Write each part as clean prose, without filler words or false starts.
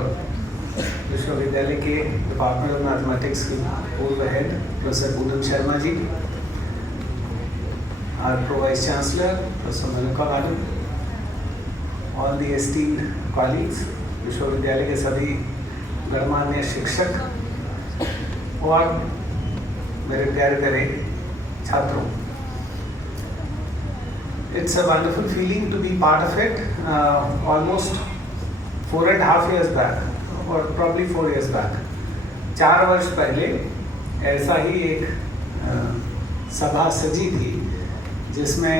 और विश्वविद्यालय के डिपार्टमेंट ऑफ मैथमेटिक्स की पूर्व head professor Poonam Sharma ji, our Pro-Vice Chancellor, Professor Manuka Madam, all the esteemed colleagues, विश्वविद्यालय के सभी गणमान्य शिक्षक और मेरे प्यारे प्यारे छात्रों, it's a wonderful feeling to be part of it. Almost 4.5 years back, or probably 4 years back, 4 वर्ष पहले ऐसा ही एक सभा सजी थी जिसमें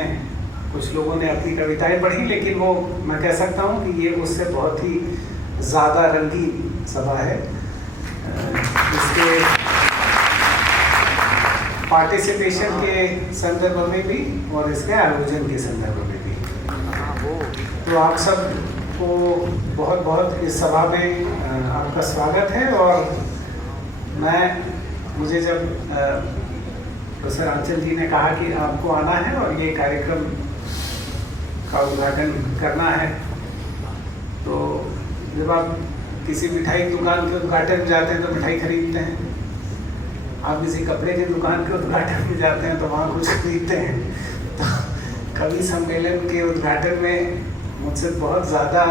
कुछ लोगों ने अपनी कविताएं पढ़ी, लेकिन वो मैं कह सकता हूँ कि ये उससे बहुत ही ज़्यादा रंगीन सभा है। इसके पार्टिसिपेशन के संदर्भ में भी और इसके आयोजन के संदर्भ में भी, तो आप सब को बहुत बहुत इस सभा में आपका स्वागत है। और मुझे जब प्रोफेसर आंचल जी ने कहा कि आपको आना है और ये कार्यक्रम का उद्घाटन करना है, तो जब आप किसी मिठाई की दुकान के उद्घाटन में जाते हैं तो मिठाई खरीदते हैं, आप किसी कपड़े की दुकान के उद्घाटन में जाते हैं तो वहाँ कुछ खरीदते हैं। तो कवि सम्मेलन के उद्घाटन में मुझसे बहुत ज़्यादा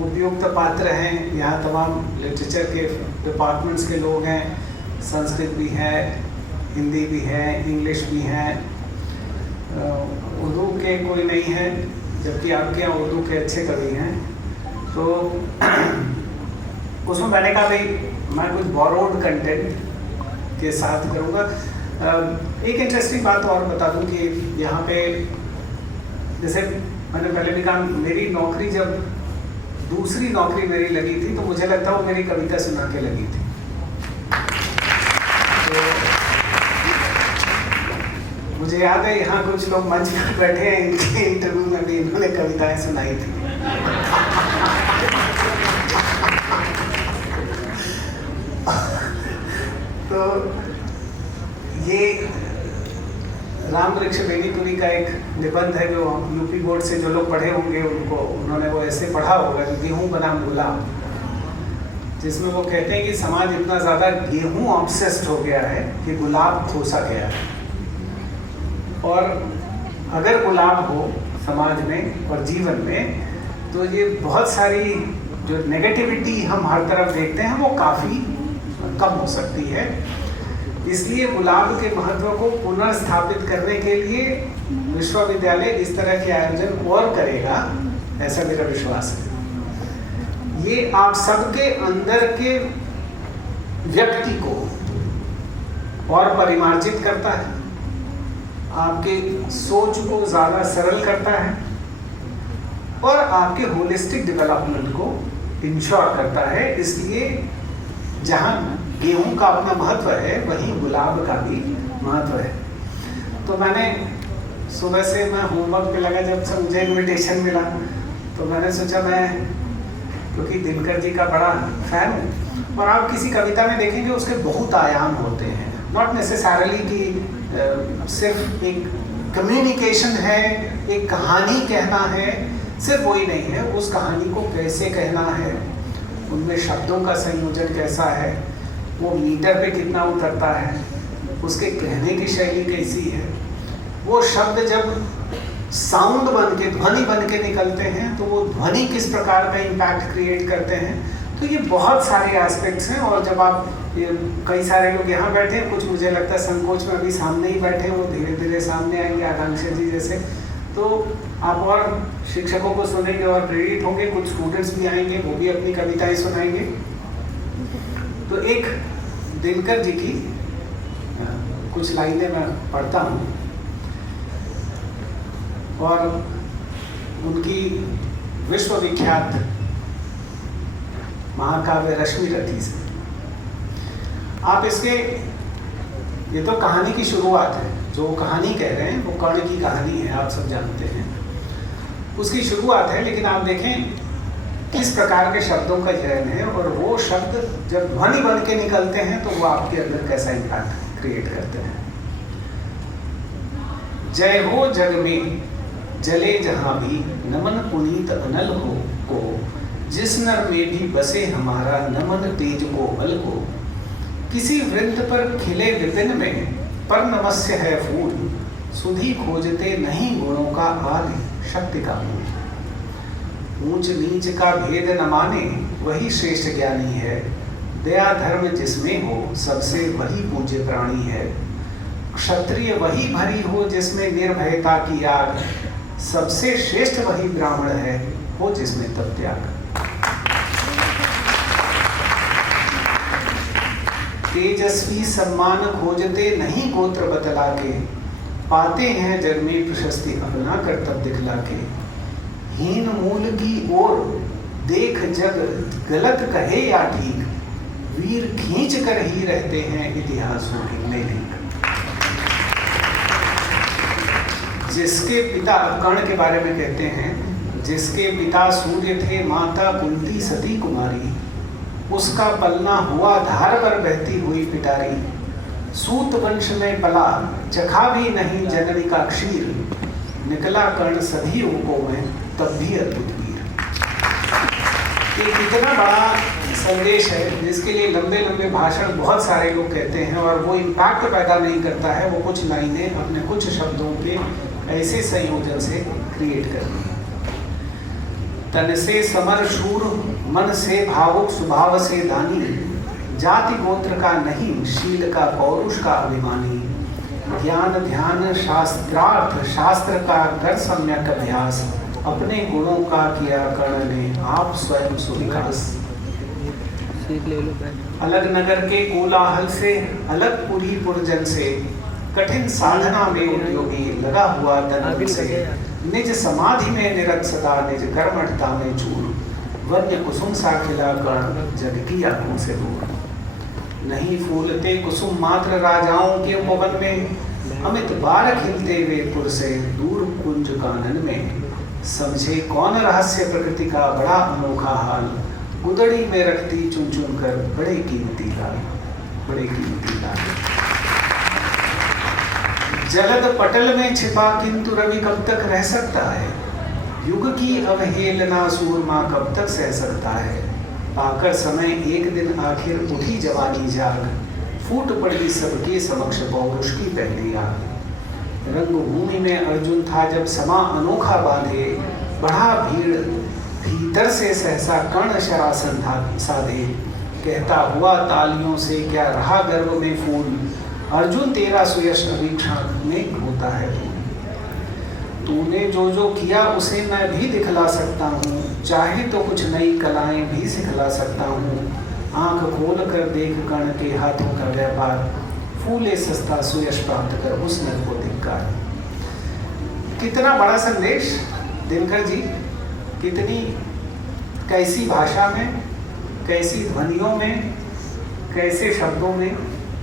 उपयुक्त पात्र हैं। यहाँ तमाम लिटरेचर के डिपार्टमेंट्स के लोग हैं, संस्कृत भी है, हिंदी भी है, इंग्लिश भी है, उर्दू के कोई नहीं है, जबकि आपके यहाँ उर्दू के अच्छे कवि हैं। तो उसमें मैंने कहा भाई मैं कुछ बोरोड कंटेंट के साथ करूँगा। एक इंटरेस्टिंग बात और बता दूँ कि यहाँ पे जैसे मैंने पहले भी कहा, मेरी नौकरी जब दूसरी नौकरी मेरी लगी थी तो मुझे लगता है वो मेरी कविता सुना के लगी थी। तो मुझे याद है यहाँ कुछ लोग मंच पर बैठे हैं, इनके इंटरव्यू में भी इन्होंने कविताएं सुनाई थी। तो ये राम वृक्ष बेनीपुरी का एक निबंध है जो यूपी बोर्ड से जो लोग पढ़े होंगे उन्होंने वो ऐसे पढ़ा होगा कि गेहूं बनाम गुलाब, जिसमें वो कहते हैं कि समाज इतना ज़्यादा गेहूं ऑब्सेस्ड हो गया है कि गुलाब खोसा गया है। और अगर गुलाब हो समाज में और जीवन में तो ये बहुत सारी जो नेगेटिविटी हम हर तरफ देखते हैं वो काफ़ी कम हो सकती है। इसलिए गुलाब के महत्व को पुनर्स्थापित करने के लिए विश्वविद्यालय इस तरह के आयोजन और करेगा, ऐसा मेरा विश्वास है। ये आप सबके अंदर के व्यक्ति को और परिमार्जित करता है, आपके सोच को ज़्यादा सरल करता है और आपके होलिस्टिक डेवलपमेंट को इंश्योर करता है। इसलिए जहाँ गेहूं का अपना महत्व है वहीं गुलाब का भी महत्व है। तो मैंने सुबह से मैं होमवर्क पे लगा, जब से मुझे इनविटेशन मिला तो मैंने सोचा मैं, क्योंकि दिनकर जी का बड़ा फैन हूँ, और आप किसी कविता में देखेंगे उसके बहुत आयाम होते हैं, नॉट नेसेसरली कि सिर्फ एक कम्युनिकेशन है, एक कहानी कहना है, सिर्फ वही नहीं है, उस कहानी को कैसे कहना है, उनमें शब्दों का संयोजन कैसा है, वो मीटर पे कितना उतरता है, उसके कहने की शैली कैसी है, वो शब्द जब साउंड बन के ध्वनि बन के निकलते हैं तो वो ध्वनि किस प्रकार का इम्पैक्ट क्रिएट करते हैं। तो ये बहुत सारे एस्पेक्ट्स हैं। और जब आप कई सारे लोग यहाँ बैठे हैं, कुछ मुझे लगता है संकोच में अभी सामने ही बैठे हैं, वो धीरे धीरे सामने आएंगे, आकांक्षा जी जैसे, तो आप और शिक्षकों को सुनेंगे और प्रेरित होंगे। कुछ स्टूडेंट्स भी आएंगे, वो भी अपनी कविताएं सुनाएंगे। तो एक दिनकर जी की कुछ लाइनें मैं पढ़ता हूँ और उनकी विश्वविख्यात महाकाव्य रश्मि रथी से आप इसके, ये तो कहानी की शुरुआत है, जो कहानी कह रहे हैं वो कर्ण की कहानी है, आप सब जानते हैं, उसकी शुरुआत है। लेकिन आप देखें किस प्रकार के शब्दों का चयन है और वो शब्द जब ध्वनि बन के निकलते हैं तो वो आपके अंदर कैसा इम्पैक्ट क्रिएट करते हैं। जय हो जग में जले जहां भी, नमन पुनीत अनल हो को, जिस नर में भी बसे हमारा नमन तेज को बल को, किसी वृंद पर खिले विपिन में पर नमस्य है फूल, सुधी खोजते नहीं गुणों का आदि शक्ति का मूल। ऊंच नीच का भेद न माने वही श्रेष्ठ ज्ञानी है, दया धर्म जिसमें हो सबसे वही पूज्य प्राणी है। क्षत्रिय वही भरी हो जिसमें निर्भयता की आग, सबसे श्रेष्ठ वही ब्राह्मण है हो जिसमें तप त्याग। तेजस्वी सम्मान खोजते नहीं गोत्र बतला के, पाते हैं जग में प्रशस्ति अपना कर्तव्य दिखला के। हीन मूल की ओर देख जग गलत कहे या ठीक, वीर खींच कर ही रहते हैं इतिहासों में लेख। जिसके पिता, कर्ण के बारे में कहते हैं, जिसके पिता सूर्य थे माता कुंती सती कुमारी, उसका पलना हुआ धार पर बहती हुई पिटारी। सूत वंश में पला चखा भी नहीं जननी का क्षीर, निकला कर्ण सभी रूपों में तब भी अद्भुत वीर। ये कितना बड़ा संदेश है जिसके लिए लंबे लंबे भाषण बहुत सारे लोग कहते हैं और वो इम्पैक्ट पैदा नहीं करता है। वो कुछ लाइनें अपने कुछ शब्दों के ऐसे संयोजन से क्रिएट करती है। तन से समर शूर, मन से भावुक, स्वभाव से दानी, जाति गोत्र का नहीं शील का पौरुष का अभिमानी। ज्ञान ध्यान शास्त्रार्थ शास्त्र का कर सम्यक अभ्यास, अपने गुणों का किया कर्ण ने आप स्वयं सुविकास। अलग नगर के कोलाहल से, अलग पुरी पुरजन से, कठिन साधना में उद्योगी लगा हुआ तन से। निज समाधि में निरत सदा, निज कर्मठता में चूर, वन्य कुसुम सा खिला कर्ण जग की आंखों से दूर। नहीं फूलते कुसुम मात्र राजाओं के पवन में, अमित बार खिलते वे पुर से दूर कुंज कानन में। समझे कौन रहस्य प्रकृति का बड़ा अनोखा हाल, गुदड़ी में रखती चुन चुन कर बड़े कीमती लाल, बड़े कीमती लाल। जलद पटल में छिपा किंतु रवि कब तक रह सकता है, युग की अवहेलना सूरमा कब तक सह सकता है। पाकर समय एक दिन आखिर उठी जवानी जाग, फूट पड़ी सबके समक्ष पौरुष की पहली आग। रंगभूमि में अर्जुन था जब समा अनोखा बांधे, बढ़ा भीड़ भीतर से सहसा कर्ण शरासन था साधे। कहता हुआ तालियों से क्या रहा गर्व में फूल, अर्जुन तेरा सुयश अभिक्षण में होता है। तूने जो जो किया उसे मैं भी दिखला सकता हूँ, चाहे तो कुछ नई कलाएं भी सिखला सकता हूँ। आंख खोल कर देख कर्ण के हाथों का व्यापार, फूले सस्ता सुयश प्राप्त कर उस नर को धिक्कार। कितना बड़ा संदेश दिनकर जी, कितनी कैसी भाषा में, कैसी ध्वनियों में, कैसे शब्दों में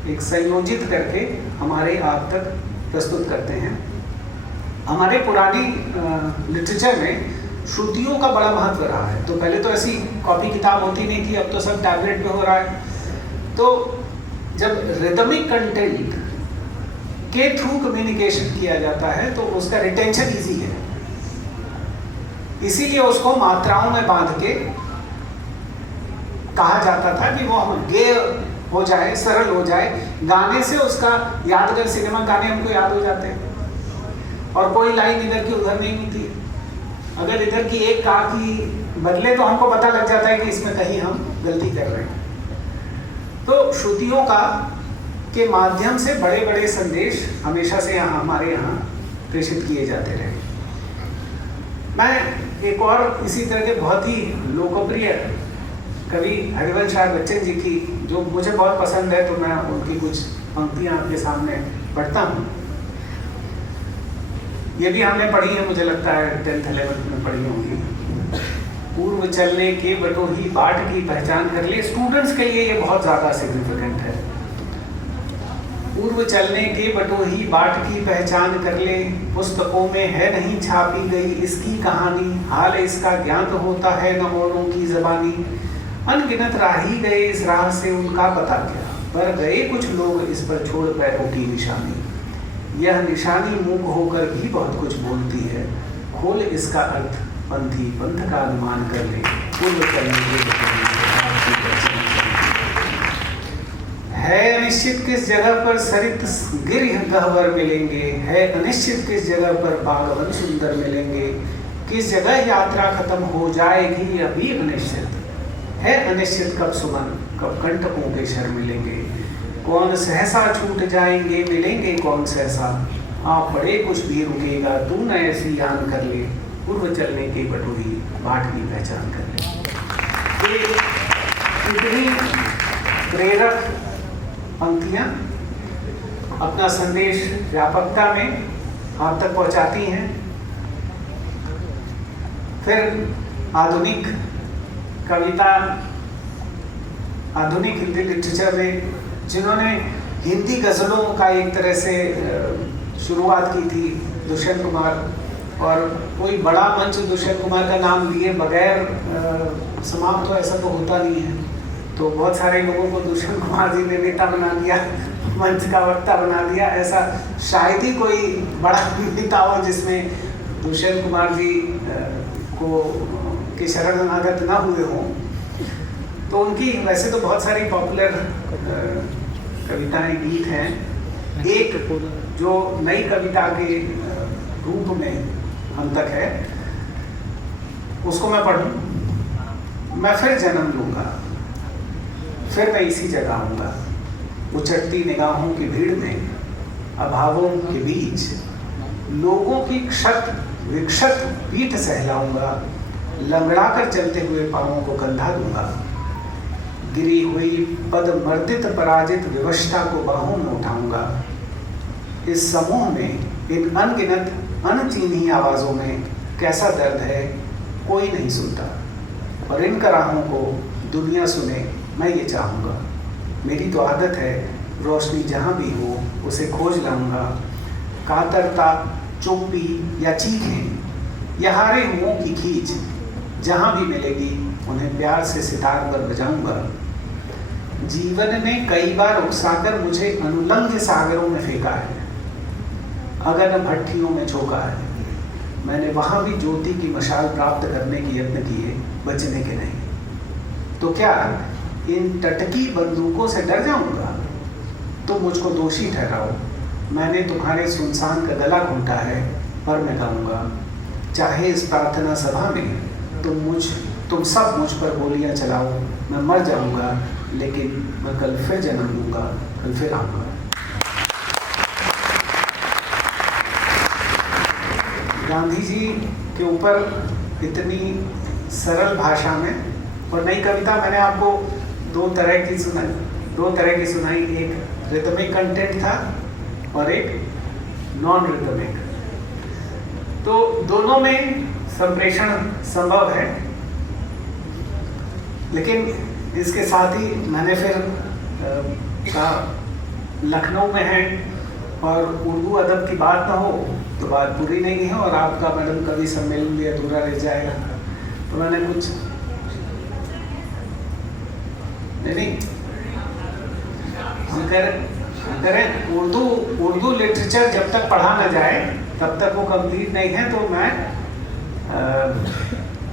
एक संयोजित करके हमारे आप तक प्रस्तुत करते हैं। हमारे पुरानी लिटरेचर में श्रुतियों का बड़ा महत्व रहा है। तो पहले तो ऐसी कॉपी किताब होती नहीं थी, अब तो सब टैबलेट पे हो रहा है। तो जब रिदमिक कंटेंट के थ्रू कम्युनिकेशन किया जाता है तो उसका रिटेंशन इजी है, इसीलिए उसको मात्राओं में बांध के कहा जाता था कि वो हम गेय हो जाए, सरल हो जाए। गाने से उसका यादगार सिनेमा गाने हमको याद हो जाते हैं और कोई लाइन इधर की उधर नहीं होती। अगर इधर की एक का की बदले तो हमको पता लग जाता है कि इसमें कहीं हम गलती कर रहे हैं। तो श्रुतियों का के माध्यम से बड़े बड़े संदेश हमेशा से यहाँ हमारे यहाँ प्रेषित किए जाते रहे। मैं एक और इसी तरह के बहुत ही लोकप्रिय कवि हरिवंश राय बच्चन जी की, जो मुझे बहुत पसंद है, तो मैं उनकी कुछ पंक्तियाँ आपके सामने पढ़ता हूँ। ये भी हमने पढ़ी है, मुझे लगता है 10th 11th में पढ़ी होंगी। पूर्व चलने के बटोही बाट की पहचान कर ले, स्टूडेंट्स के लिए ये बहुत ज़्यादा सिग्निफिकेंट है। पूर्व चलने के बटोही बाट की पहचान कर ले, पुस्तकों में है नहीं छापी गई इसकी कहानी, हाल इसका ज्ञात होता है न औरों की ज़बानी। अनगिनत राही गए इस राह से उनका पता क्या, पर गए कुछ लोग इस पर छोड़ पैरों की निशानी। यह निशानी मूक होकर भी बहुत कुछ बोलती है, खोल इसका अर्थ पंथी पंथ का अनुमान कर ले। पूर्व चलने के है अनिश्चित किस जगह पर सरित गिर गहवर मिलेंगे, है अनिश्चित किस जगह पर बागवन सुंदर मिलेंगे, किस जगह यात्रा खत्म हो जाएगी अभी अनिश्चित है, अनिश्चित कब सुमन कब कंटकों के शर मिलेंगे, कौन सहसा छूट जाएंगे मिलेंगे कौन सहसा, आप बड़े कुछ भी रुकेगा तू न ऐसी यान कर ले, पूर्व चलने की बटोही बाट की पहचान कर ले। ये इतनी प्रेरक पंक्तियाँ अपना संदेश व्यापकता में आप तक पहुँचाती हैं। फिर आधुनिक कविता, आधुनिक हिंदी लिटरेचर में जिन्होंने हिंदी गज़लों का एक तरह से शुरुआत की थी, दुष्यंत कुमार, और कोई बड़ा मंच दुष्यंत कुमार का नाम लिए बगैर समाप्त तो ऐसा तो होता नहीं है। तो बहुत सारे लोगों को दुष्यंत कुमार जी ने नेता बना दिया, मंच का वक्ता बना दिया। ऐसा शायद ही कोई बड़ा नेता हो जिसमें दुष्यंत कुमार जी को के शरणागत ना हुए हों। तो उनकी वैसे तो बहुत सारी पॉपुलर कविताएं, गीत हैं। एक जो नई कविता के रूप में हम तक है, उसको मैं पढ़ूं। मैं फिर जन्म लूँगा, फिर मैं इसी जगह आऊँगा, उचटती निगाहों की भीड़ में, अभावों के बीच, लोगों की क्षत विक्षत पीठ सहलाऊंगा, लंगड़ा कर चलते हुए पाँवों को कंधा दूंगा, गिरी हुई पद मर्दित पराजित विवशता को बाहों में उठाऊंगा। इस समूह में इन अनगिनत अनचीनी आवाज़ों में कैसा दर्द है कोई नहीं सुनता, और इन कराहों को दुनिया सुने मैं ये चाहूँगा। मेरी तो आदत है रोशनी जहाँ भी हो उसे खोज लाऊंगा, कातरता चुप्पी या चीखें या हारे हुओं की खींच जहाँ भी मिलेगी उन्हें प्यार से सितार पर बजाऊंगा। जीवन ने कई बार उकसाकर मुझे अनुलंघ सागरों में फेंका है, अगर भट्टियों में झोंका है, मैंने वहाँ भी ज्योति की मशाल प्राप्त करने की यत्न किए, बचने के नहीं। तो क्या इन टटकी बंदूकों से डर जाऊंगा? तो मुझको दोषी ठहराओ, मैंने तुम्हारे सुनसान का गला घूंटा है, पर मैं कहूँगा चाहे इस प्रार्थना सभा में तुम सब मुझ पर गोलियाँ चलाओ, मैं मर जाऊँगा, लेकिन मैं कल फिर जन्म लूँगा, कल फिर आऊँगा। गांधी जी के ऊपर इतनी सरल भाषा में, और नई कविता मैंने आपको दो तरह की सुनाई। एक रिदमिक कंटेंट था और एक नॉन रिदमिक। तो दोनों में संप्रेषण संभव है, लेकिन इसके साथ ही मैंने फिर कहा लखनऊ में है और उर्दू अदब की बात ना हो तो बात पूरी नहीं है, और आपका मैडम कवि सम्मेलन भी अधूरा रह जाएगा। तो मैंने कुछ नहीं अगर उर्दू लिटरेचर जब तक पढ़ा ना जाए तब तक वो कंप्लीट नहीं है। तो मैं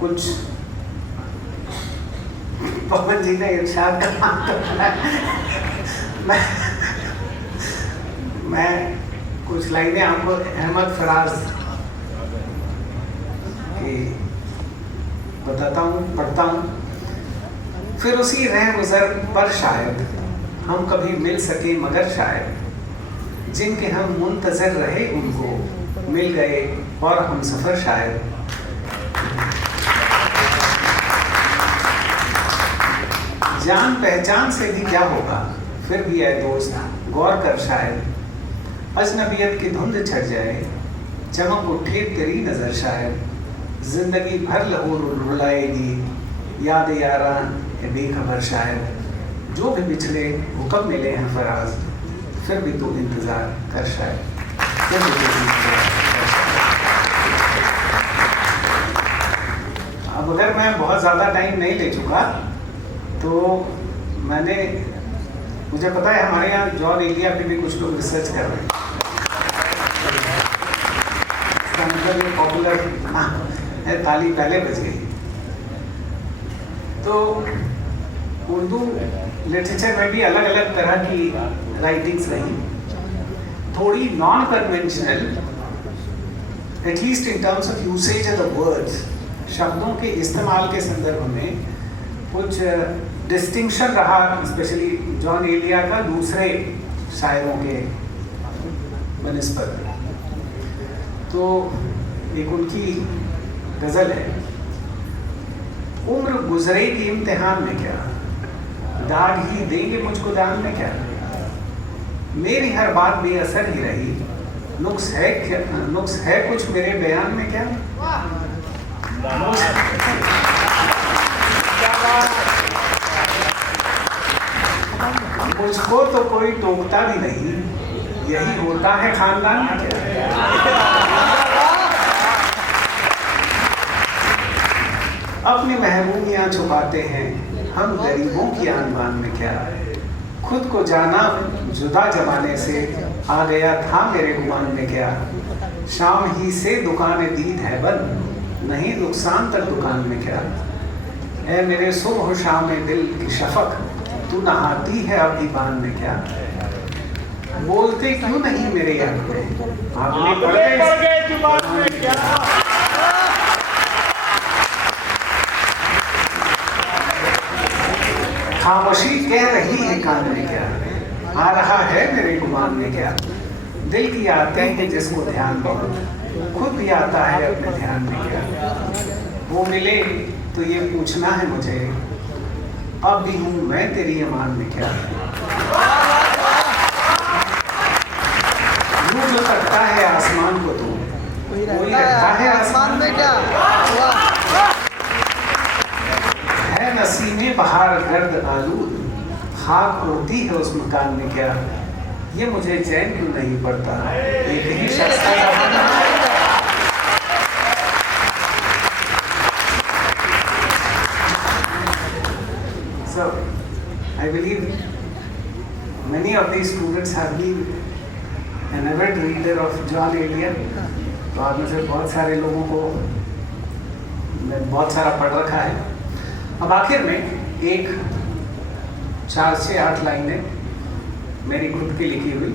कुछ पवन जी ने इरशाद करना मैं कुछ लाइनें आपको अहमद फराज की बताता हूँ, पढ़ता हूँ। फिर उसी रह गुजर पर शायद हम कभी मिल सके, मगर शायद जिनके हम मुंतजर रहे उनको मिल गए और हम सफ़र शायद। जान पहचान से भी क्या होगा, फिर भी ऐ दोस्त गौर कर शायद अजनबियत की धुंध छट जाए, चमक उठे तेरी नज़र शायद, जिंदगी भर लहू रुलाएगी, याद यारान है बेखबर शायद, जो भी पिछले वो कब मिले हैं फराज, फिर भी तू इंतज़ार कर शायद, फिर भी तू इंतज़ार कर शायद। अब अगर मैं बहुत ज़्यादा टाइम नहीं ले चुका तो मुझे पता है हमारे यहाँ जॉन एलिया पे भी कुछ लोग रिसर्च कर रहे हैं। इसका मतलब पॉपुलर है, ताली पहले बज गई। तो उर्दू लिटरेचर में भी अलग अलग तरह की राइटिंग्स रही, थोड़ी non conventional, at least in terms of usage of the words, शब्दों के इस्तेमाल के संदर्भ में कुछ डिस्टिंक्शन रहा, स्पेशली जॉन एलिया का दूसरे शायरों के बनिस्बत। तो एक उनकी गज़ल है, उम्र गुजरेगी इम्तिहान में क्या, दाग ही देंगे मुझको जान में क्या, मेरी हर बात बेअसर ही रही, नुक्स है कुछ मेरे बयान में क्या। मुझको तो कोई टोकता भी नहीं, यही होता है खानदान में क्या। अपनी महबूबियां छुपाते हैं हम गरीबों की आन बान में क्या, खुद को जाना जुदा जमाने से आ गया था मेरे गुमान में क्या, शाम ही से दुकानें दीद है बंद, नहीं नुकसान तक दुकान में क्या, ऐ मेरे सुबह शाम दिल की शफक, तू नहाती है अब दीवान में क्या, बोलते क्यों नहीं मेरे हक में, आपने पढ़ गए जुबान में क्या। खामोशी कह रही है कान में क्या, आ रहा है मेरे गुमान में क्या, दिल की आते हैं जिसको ध्यान में, खुद भी आता है अपने ध्यान में क्या, वो मिले तो ये पूछना है मुझे, अब भी हूँ मैं तेरी अमान में क्या। यूं जो तकता है आसमान को तू, कोई रखता है आसमान में क्या, है नसीमें बहार गर्द आलूद, खाक उड़ती है उस मकान में क्या, ये मुझे चैन क्यों नहीं पड़ता, एक ही शख्स का। So, I believe many of these students have been an avid reader of John Eliot. तो आप में से बहुत सारे लोगों को मैं बहुत सारा पढ़ रखा है। अब आखिर में एक 4 से 8 लाइनें मेरी खुद की लिखी हुई,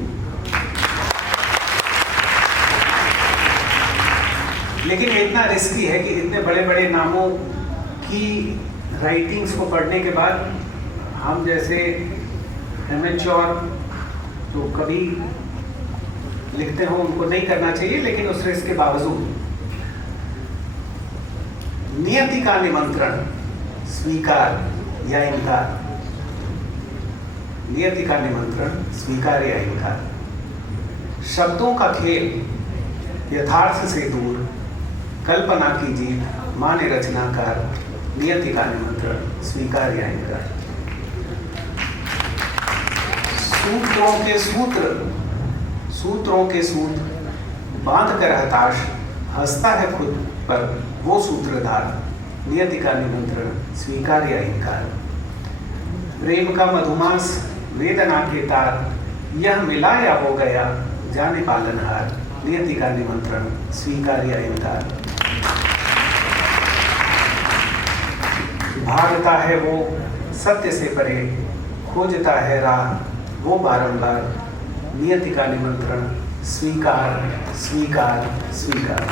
लेकिन इतना रिस्की है कि इतने बड़े बड़े नामों की राइटिंग्स को पढ़ने के बाद हम जैसे एमेच्योर तो कभी लिखते हो उनको नहीं करना चाहिए, लेकिन उस रिस्क के बावजूद नियति का निमंत्रण स्वीकार या इनकार, नियति का निमंत्रण स्वीकार या इनकार, शब्दों का खेल यथार्थ से दूर, कल्पना की जीत माने रचनाकार, नियति का निमंत्रण स्वीकार या इनकार। सूत्रों के सूत्र बांध कर हताश, हंसता है खुद पर वो सूत्रधार, नियति का निमंत्रण स्वीकार या इनकार। प्रेम का मधुमास वेदना के तार, यह मिला या हो गया जाने पालनहार, नियति का निमंत्रण स्वीकार या इनकार। भागता है वो सत्य से परे, खोजता है राह वो बारंबार, नियति का निमंत्रण स्वीकार स्वीकार स्वीकार।